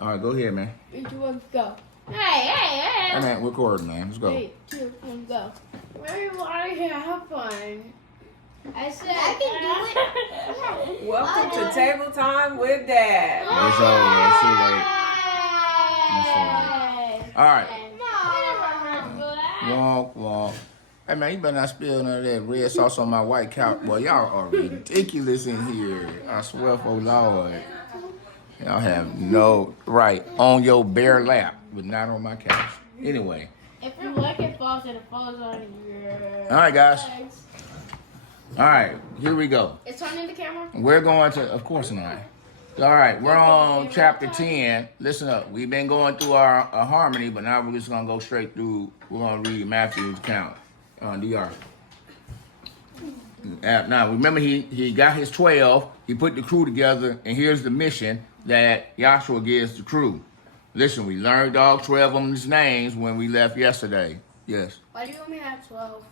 All right, go ahead, man. 3, 2, 1, go. Hey. Hey, man, recording, man. Let's go. 3, 2, 1, go. Where you are here? Have fun. I said I can do it. Welcome to Table Time with Dad. All right. Walk. Hey, man, you better not spill none of that red sauce on my white couch. Boy, y'all are ridiculous in here. I swear for Lord. Y'all have no right on your bare lap, but not on my couch. Anyway. If your leg falls and it falls on your All right, guys. legs. All right, here we go. It's turning the camera? We're going to, of course not. All right, we're on chapter 10. Listen up. We've been going through our harmony, but now we're just going to go straight through. We're going to read Matthew's account on DR. Now, remember, he got his 12. He put the crew together, and here's the mission that Joshua gives the crew. Listen, we learned all 12 of them's names when we left yesterday. Yes. Why do you want me to have 12?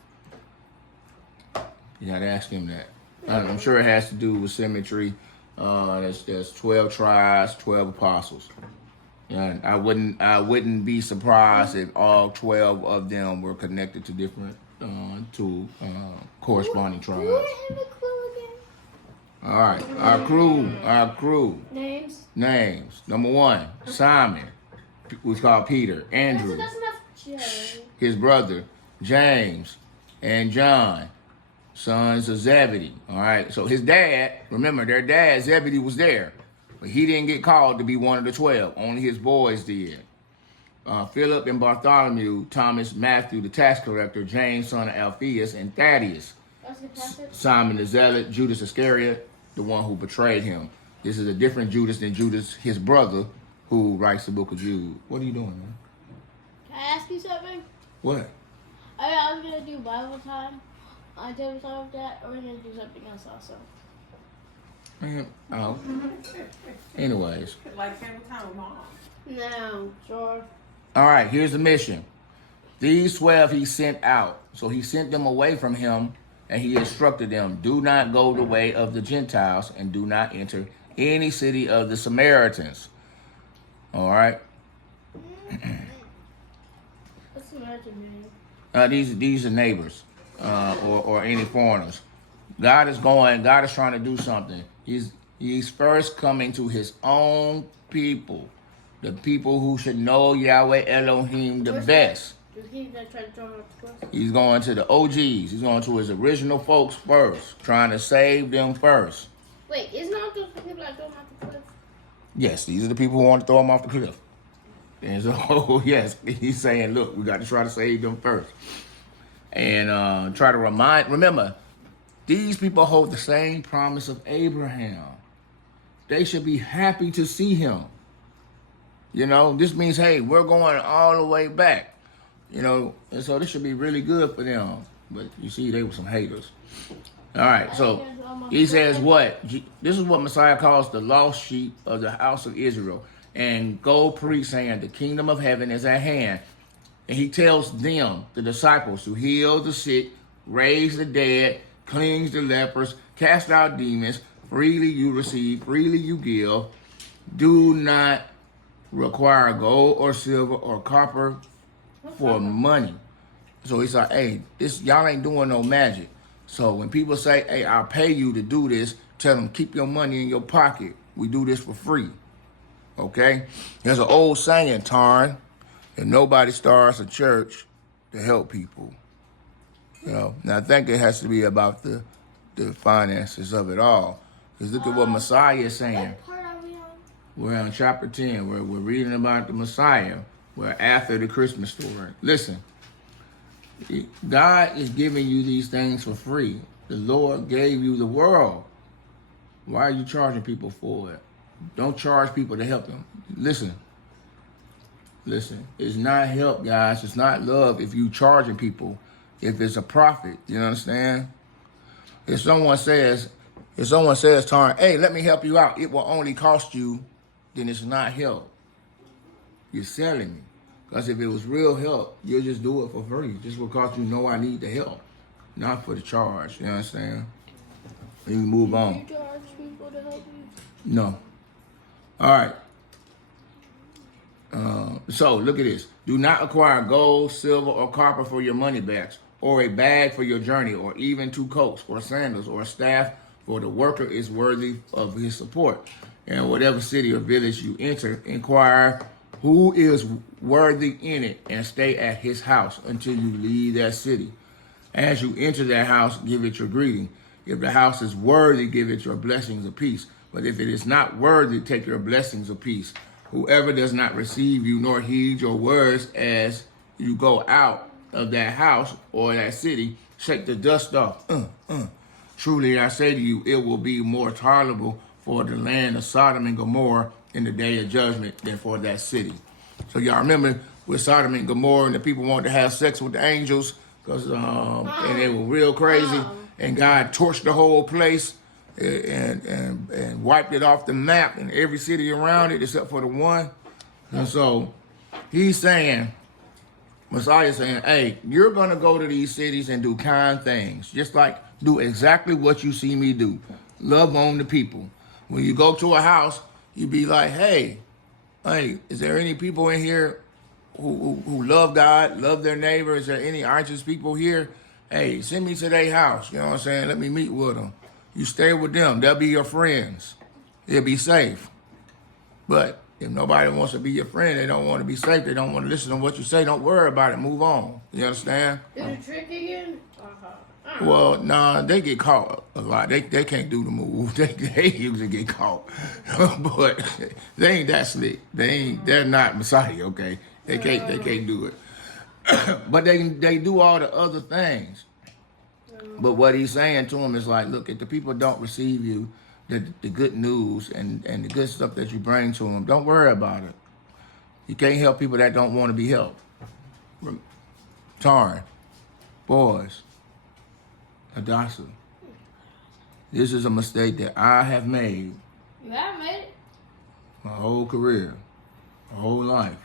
You gotta ask him that. I'm sure it has to do with symmetry. There's 12 tribes, 12 apostles. And I wouldn't be surprised if all 12 of them were connected to different corresponding tribes. Do I have a clue again? All right, our crew. Names? Number 1, Simon, who's called Peter. Andrew, Doesn't have J. his brother, James, and John, sons of Zebedee. All right, so his dad, remember their dad Zebedee was there, but he didn't get called to be one of the 12. Only his boys did. Philip and Bartholomew, Thomas, Matthew, the tax collector, James, son of Alphaeus, and Thaddeus, Simon the Zealot, Judas Iscariot, the one who betrayed him. This is a different Judas than Judas, his brother, who writes the book of Jude. What are you doing, man? Can I ask you something? What? I was going to do Bible time. On table time with that, or we're going to do something else also. Oh. Anyways. Like Table Time with Mom. No, sure. All right, here's the mission. These 12 he sent out. So he sent them away from him, and he instructed them, do not go the way of the Gentiles, and do not enter any city of the Samaritans. All right? What's the matter, man? These are neighbors, or any foreigners. God is trying to do something. He's first coming to his own people, the people who should know Yahweh Elohim the best. He's going to try to join up the class? He's going to the OGs. He's going to his original folks first, trying to save them first. Wait, isn't all those people that don't have the cliff? Yes, these are the people who want to throw him off the cliff. And so, yes, he's saying, look, we got to try to save them first. And try to remember, these people hold the same promise of Abraham. They should be happy to see him. You know, this means, hey, we're going all the way back. You know, and so this should be really good for them. But you see, they were some haters. All right, so he says what? This is what Messiah calls the lost sheep of the house of Israel. And go preach, saying the kingdom of heaven is at hand. And he tells them, the disciples, to heal the sick, raise the dead, cleanse the lepers, cast out demons. Freely you receive, freely you give. Do not require gold or silver or copper for money. So he's like, hey, y'all ain't doing no magic. So when people say, hey, I'll pay you to do this, tell them, keep your money in your pocket. We do this for free. Okay? There's an old saying, Tarn, that nobody starts a church to help people. You know, now I think it has to be about the finances of it all. Because look at what Messiah is saying. What part are we on? We're on chapter 10, where we're reading about the Messiah. We're after the Christmas story. Listen, God is giving you these things for free. The Lord gave you the world. Why are you charging people for it? Don't charge people to help them. Listen, it's not help, guys. It's not love if you charging people, if it's a profit. You understand? If someone says, Tarn, hey, let me help you out, it will only cost you, then it's not help. You're selling me. Because if it was real help, you'll just do it for free. Just because you know I need the help, not for the charge. You understand? And you move on. You charge people to help you? No. All right. So look at this. Do not acquire gold, silver, or copper for your money bags, or a bag for your journey, or even 2 coats, or sandals, or a staff, for the worker is worthy of his support. And whatever city or village you enter, inquire who is worthy in it, and stay at his house until you leave that city. As you enter that house, give it your greeting. If the house is worthy, give it your blessings of peace. But if it is not worthy, take your blessings of peace. Whoever does not receive you nor heed your words as you go out of that house or that city, shake the dust off. Truly, I say to you, it will be more tolerable for the land of Sodom and Gomorrah in the day of judgment than for that city. So y'all remember with Sodom and Gomorrah, and the people wanted to have sex with the angels because and they were real crazy, and God torched the whole place and wiped it off the map and every city around it except for the one. And so he's saying, Messiah saying, hey, you're going to go to these cities and do kind things. Just like do exactly what you see me do. Love on the people. When you go to a house, you be like, hey, is there any people in here who love God, love their neighbor? Is there any righteous people here? Hey, send me to their house. You know what I'm saying? Let me meet with them. You stay with them. They'll be your friends. They'll be safe. But if nobody wants to be your friend, they don't want to be safe, they don't want to listen to what you say, don't worry about it. Move on. You understand? Do the trick again? Well, nah, they get caught a lot. They can't do the move. They usually get caught. But they ain't that slick. They're not Messiah, okay? They can't do it. But they do all the other things. But what he's saying to them is like, look, if the people don't receive you, the good news and the good stuff that you bring to them, don't worry about it. You can't help people that don't want to be helped. Tarn, boys, Hadassah, this is a mistake that I have made You have made it. my whole career, my whole life.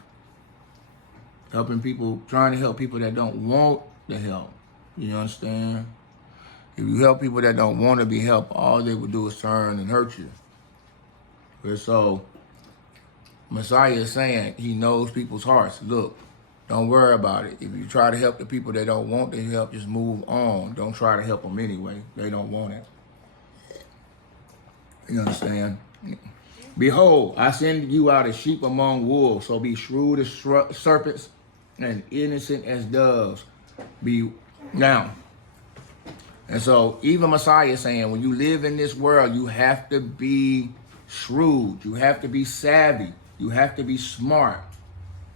Helping people, trying to help people that don't want the help. You understand? If you help people that don't want to be helped, all they will do is turn and hurt you. And so, Messiah is saying he knows people's hearts. Look, don't worry about it. If you try to help the people that don't want the help, just move on. Don't try to help them anyway. They don't want it. You understand? Behold, I send you out as sheep among wolves, so be shrewd as serpents and innocent as doves. Be now. And so even Messiah is saying, when you live in this world, you have to be shrewd. You have to be savvy. You have to be smart.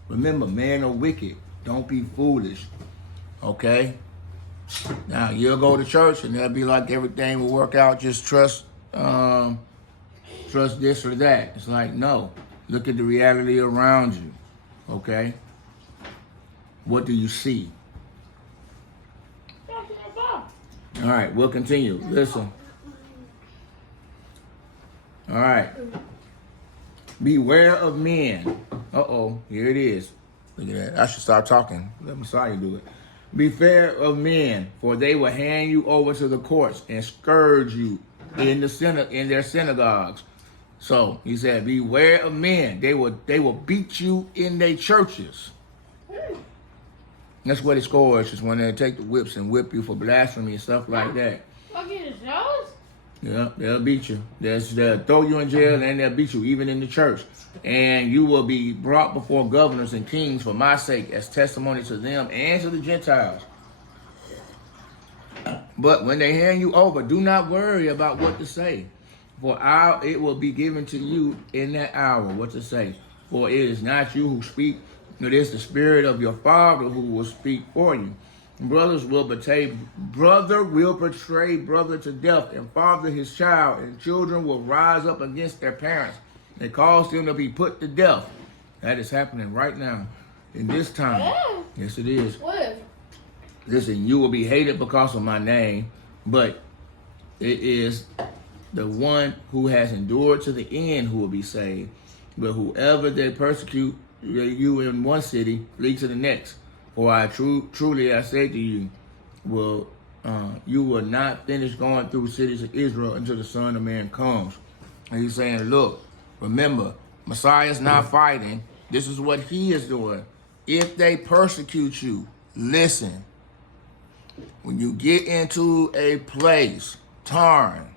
Remember, men are wicked. Don't be foolish. Okay? Now, you'll go to church and they'll be like, everything will work out. Just trust this or that. It's like, no. Look at the reality around you. Okay? What do you see? All right, we'll continue. Listen. All right. Beware of men. Uh-oh, here it is. Look at that. I should start talking. Let Messiah do it. Beware of men, for they will hand you over to the courts and scourge you in their synagogues. So he said, beware of men. They will beat you in their churches. That's what it scores, is when they take the whips and whip you for blasphemy and stuff like that. Fucking shows? Yeah, they'll beat you. They'll throw you in jail and they'll beat you, even in the church. And you will be brought before governors and kings for my sake as testimony to them and to the Gentiles. But when they hand you over, do not worry about what to say. For it will be given to you in that hour what to say. For it is not you who speak, it is the Spirit of your Father who will speak for you. Brother will betray brother to death, and father his child, and children will rise up against their parents and cause them to be put to death. That is happening right now in this time. Yeah. Yes, it is. What? Listen, you will be hated because of my name, but it is the one who has endured to the end who will be saved. But whoever they persecute you in one city, flee to the next. For I truly I say to you, you will not finish going through cities of Israel until the Son of Man comes. And he's saying, look, remember, Messiah's not fighting This is what he is doing. If they persecute you, listen. When you get into a place, turn.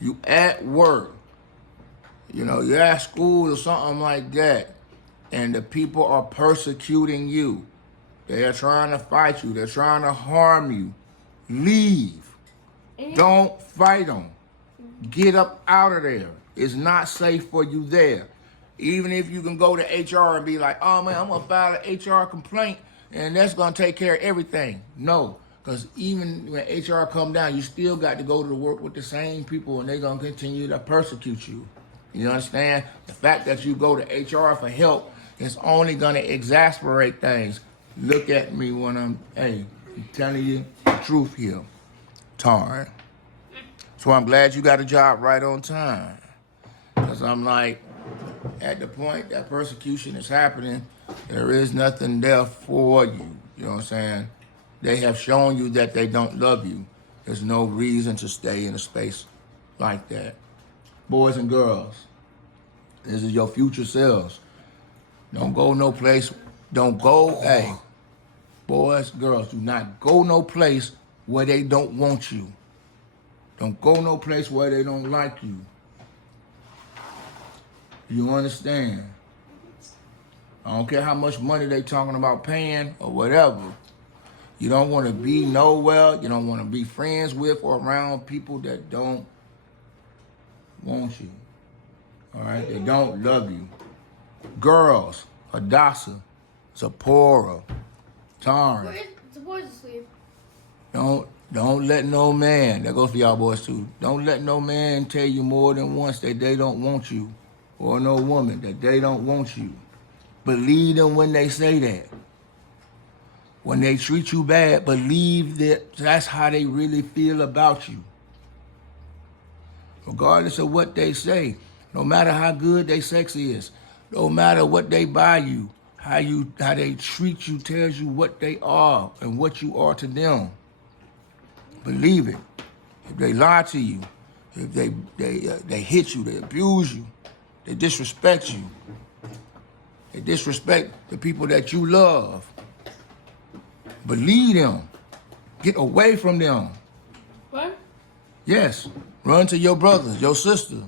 You at work, you're at school or something like that, and the people are persecuting you. They are trying to fight you. They're trying to harm you. Leave. Don't fight them. Get up out of there. It's not safe for you there. Even if you can go to HR and be like, oh man, I'm going to file an HR complaint and that's going to take care of everything. No, because even when HR come down, you still got to go to work with the same people and they're going to continue to persecute you. You understand? The fact that you go to HR for help is only going to exasperate things. Look at me when I'm telling you the truth here. Tarn. So I'm glad you got a job right on time. Because I'm like, at the point that persecution is happening, there is nothing there for you. You know what I'm saying? They have shown you that they don't love you. There's no reason to stay in a space like that. Boys and girls, this is your future selves. Don't go no place. Don't go, boys, girls, do not go no place where they don't want you. Don't go no place where they don't like you. You understand? I don't care how much money they talking about paying or whatever. You don't want to be nowhere. You don't want to be friends with or around people that don't want you. All right? They don't love you. Girls, Hadassah, Zipporah, Tarn. Where is the boys asleep? Don't let no man, that goes for y'all boys too, don't let no man tell you more than once that they don't want you, or no woman that they don't want you. Believe them when they say that. When they treat you bad, believe that that's how they really feel about you. Regardless of what they say, no matter how good their sex is, no matter what they buy you, how they treat you tells you what they are and what you are to them. Believe it. If they lie to you, if they hit you, they abuse you, they disrespect you, they disrespect the people that you love, believe them. Get away from them. What? Yes. Run to your brothers, your sister,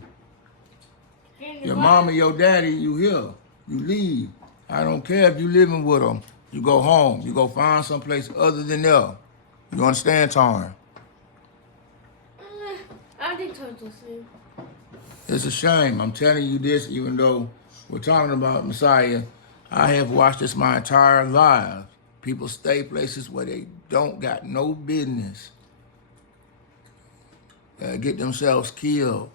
your mama, your daddy. You here. You leave. I don't care if you living with them. You go home. You go find someplace other than there. You understand, Tarn? I think Toad's asleep. It's a shame. I'm telling you this, even though we're talking about Messiah. I have watched this my entire life. People stay places where they don't got no business. Get themselves killed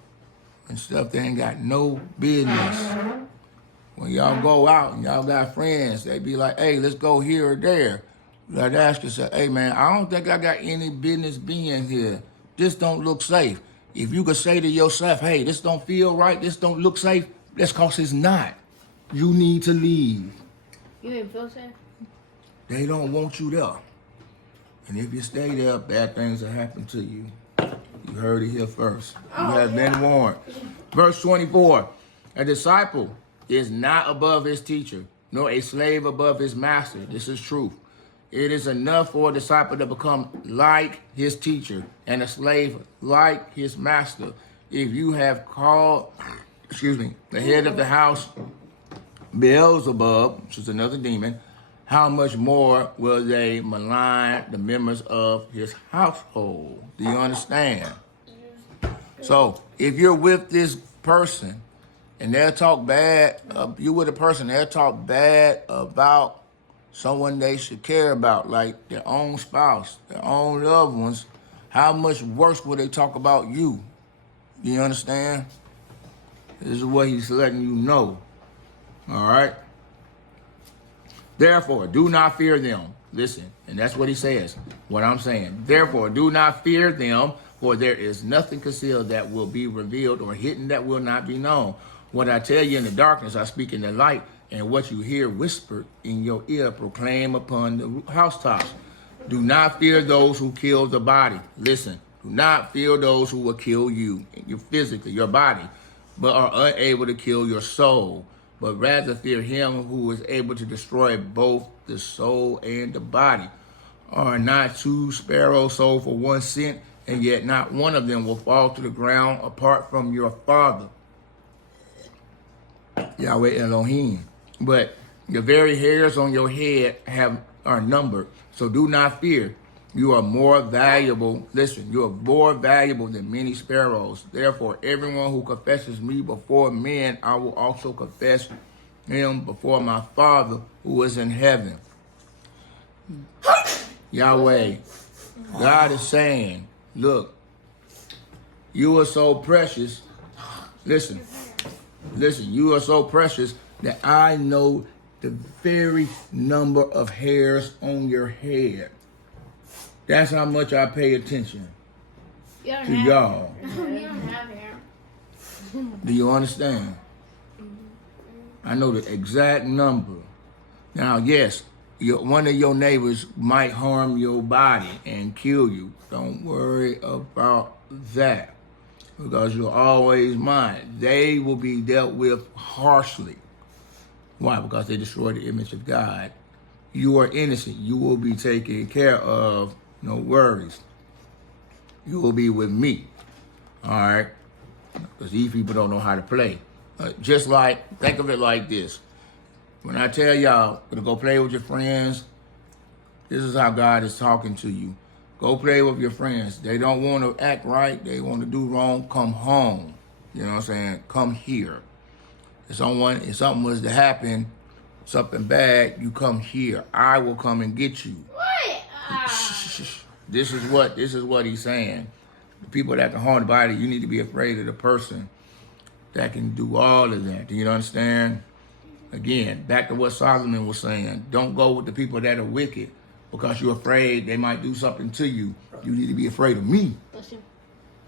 and stuff they ain't got no business. When y'all go out and y'all got friends, they be like, hey, let's go here or there. You gotta ask yourself, hey man, I don't think I got any business being here. This don't look safe. If you could say to yourself, hey, this don't feel right, this don't look safe, that's cause it's not. You need to leave. You didn't feel safe? They don't want you there. And if you stay there, bad things will happen to you. You heard it here first. You have been warned. Verse 24, a disciple is not above his teacher, nor a slave above his master. This is truth. It is enough for a disciple to become like his teacher and a slave like his master. If you have called, the head of the house Beelzebub, which is another demon, how much more will they malign the members of his household? Do you understand? So if you're with this person and they'll talk bad, you with a person, they'll talk bad about someone they should care about, like their own spouse, their own loved ones, how much worse will they talk about you? Do you understand? This is what he's letting you know. All right? Therefore, do not fear them. Listen, and that's what he says, what I'm saying. Therefore, do not fear them, for there is nothing concealed that will be revealed or hidden that will not be known. What I tell you in the darkness, I speak in the light, and what you hear whispered in your ear, proclaim upon the housetops. Do not fear those who kill the body. Listen, do not fear those who will kill you physically, your body, but are unable to kill your soul. but rather fear him who is able to destroy both the soul and the body. Are not 2 sparrows sold for 1 cent, and yet not one of them will fall to the ground apart from your Father, Yahweh Elohim? But the very hairs on your head are numbered, so do not fear. You are more valuable. Listen, you are more valuable than many sparrows. Therefore, everyone who confesses me before men, I will also confess him before my Father who is in heaven. Yahweh, God is saying, look, you are so precious. Listen, you are so precious that I know the very number of hairs on your head. That's how much I pay attention You don't to have y'all. You don't have hair. Do you understand? I know the exact number. Now, yes, one of your neighbors might harm your body and kill you. Don't worry about that, because you're always mine. They will be dealt with harshly. Why? Because they destroyed the image of God. You are innocent. You will be taken care of. No worries. You will be with me. All right? Because these people don't know how to play. Just like, think of it like this. When I tell y'all to go play with your friends, this is how God is talking to you. Go play with your friends. They don't want to act right. They want to do wrong. Come home. You know what I'm saying? Come here. If something was to happen, something bad, you come here. I will come and get you. What? This is what he's saying. The people that can harm the body, you need to be afraid of the person that can do all of that. Do you understand? Again, back to what Solomon was saying. Don't go with the people that are wicked because you're afraid they might do something to you. You need to be afraid of me,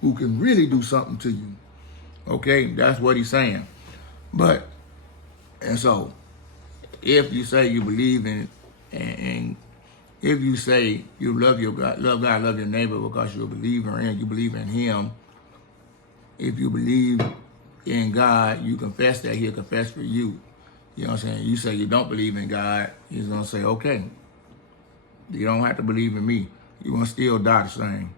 who can really do something to you. Okay, that's what he's saying. And so, if you say you believe in, and if you say you love your God, love your neighbor because you're a believer and you believe in him, if you believe in God, you confess that he'll confess for you. You know what I'm saying? You say you don't believe in God, he's going to say, okay, you don't have to believe in me. You're going to still die the same,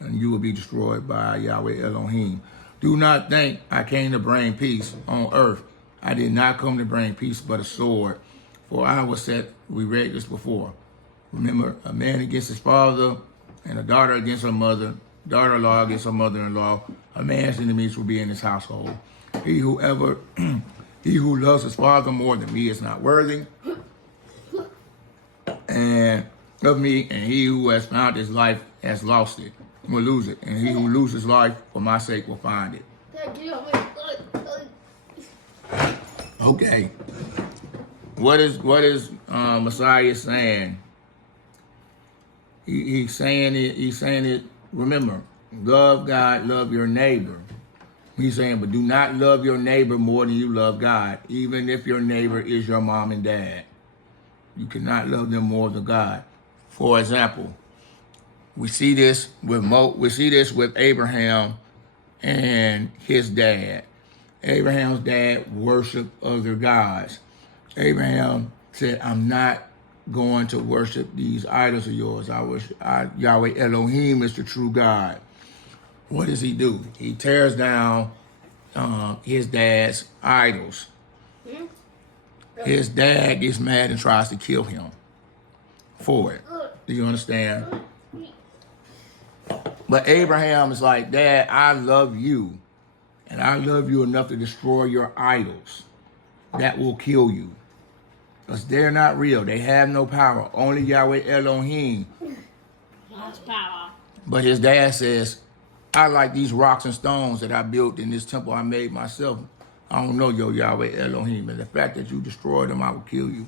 and you will be destroyed by Yahweh Elohim. Do not think I came to bring peace on earth. I did not come to bring peace but a sword. For I was set, we read this before. Remember, a man against his father, and a daughter against her mother, daughter-in-law against her mother-in-law. A man's enemies will be in his household. He who loves his father more than me is not worthy and of me, and he who has found his life has lost it, will lose it. And he who loses life for my sake will find it. Okay. What is Messiah saying? He's saying it. Remember, love God, love your neighbor. He's saying, but do not love your neighbor more than you love God, even if your neighbor is your mom and dad. You cannot love them more than God. For example, we see this with Abraham and his dad. Abraham's dad worshiped other gods. Abraham said, I'm not going to worship these idols of yours. Yahweh Elohim is the true God. What does he do? He tears down his dad's idols. His dad gets mad and tries to kill him for it. Do you understand? But Abraham is like, Dad, I love you. And I love you enough to destroy your idols. That will kill you. Because they're not real. They have no power. Only Yahweh Elohim. That's power. But his dad says, I like these rocks and stones that I built in this temple I made myself. I don't know your Yahweh Elohim. And the fact that you destroyed them, I will kill you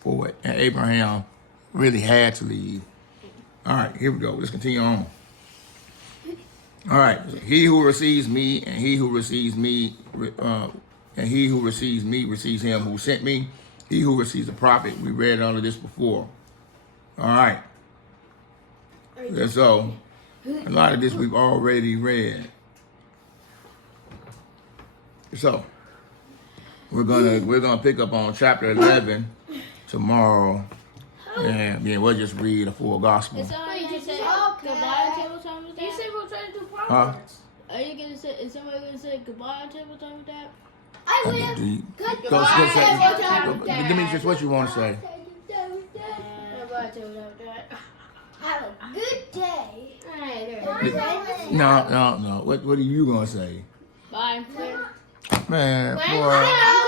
for it. And Abraham really had to leave. All right, here we go. Let's continue on. All right. He who receives me, and he who receives me, receives him who sent me. He who receives the prophet. We read all of this before. All right. And so, a lot of this we've already read. So, We're gonna pick up on chapter 11 tomorrow, and we'll just read a full gospel. Is somebody gonna say Okay. goodbye on table time with You that? said we're trying to do Huh? Proverbs. Are you gonna say? Is somebody gonna say goodbye on table time with that? I will. Do you- Goodbye. go Goodbye. Demetrius, what you want to say? Goodbye on table time with that. Have a good day. No. What are you gonna say? Bye. Man, Bye. boy.